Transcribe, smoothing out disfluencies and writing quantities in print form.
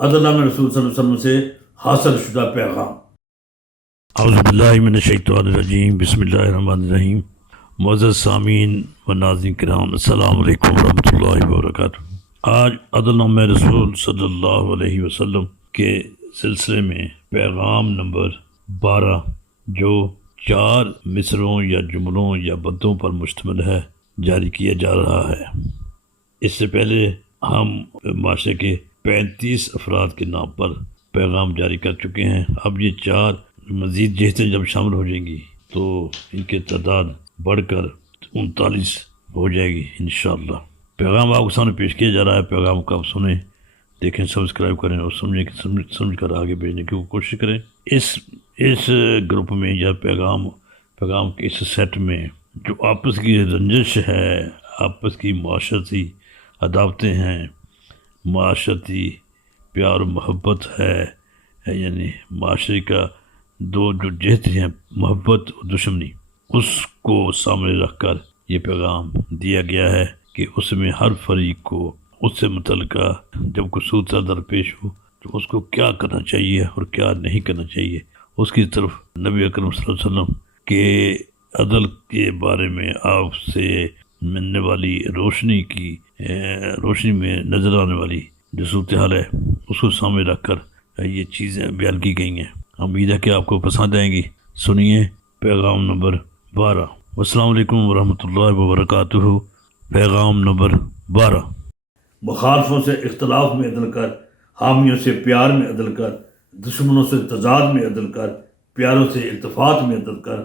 عدل نامہ رسول صلی اللہ علیہ وسلم سے حاصل شدہ پیغام۔ اعوذ باللہ من الشیطان الرجیم، بسم اللہ الرحمن الرحیم۔ معزز سامعین و ناظرین کرام، السلام علیکم ورحمۃ اللہ وبرکاتہ۔ آج عدل نامہ رسول صلی اللہ علیہ وسلم کے سلسلے میں پیغام نمبر 12 جو 4 مصرعوں یا جملوں یا بندوں پر مشتمل ہے جاری کیا جا رہا ہے۔ اس سے پہلے ہم معاشرے کے 35 افراد کے نام پر پیغام جاری کر چکے ہیں۔ اب یہ 4 مزید جہتیں جب شامل ہو جائیں گی تو ان کی تعداد بڑھ کر 39 ہو جائے گی انشاءاللہ۔ پیغام آپ کے سامنے پیش کیا جا رہا ہے، پیغام کو آپ سنیں، دیکھیں، سبسکرائب کریں اور سمجھ کر آگے بھیجنے کی کوشش کریں۔ اس گروپ میں یا پیغام کے اس سیٹ میں جو آپس کی رنجش ہے، آپس کی معاشرتی عداوتیں ہیں، معاشرتی پیار و محبت ہے، یعنی معاشرے کا دو جو جہتیں ہیں، محبت و دشمنی، اس کو سامنے رکھ کر یہ پیغام دیا گیا ہے کہ اس میں ہر فریق کو اس سے متعلقہ جب کوئی صورت درپیش ہو تو اس کو کیا کرنا چاہیے اور کیا نہیں کرنا چاہیے، اس کی طرف نبی اکرم صلی اللہ علیہ وسلم کے عدل کے بارے میں آپ سے ملنے والی روشنی میں نظر آنے والی جو صورتحال ہے اس کو سامنے رکھ کر یہ چیزیں بیان کی گئی ہیں۔ امید ہے کہ آپ کو پسند آئیں گی۔ سنیے پیغام نمبر 12۔ السلام علیکم ورحمۃ اللہ وبرکاتہ۔ پیغام نمبر 12۔ مخالفوں سے اختلاف میں عدل کر، حامیوں سے پیار میں عدل کر، دشمنوں سے تضاد میں عدل کر، پیاروں سے التفات میں عدل کر،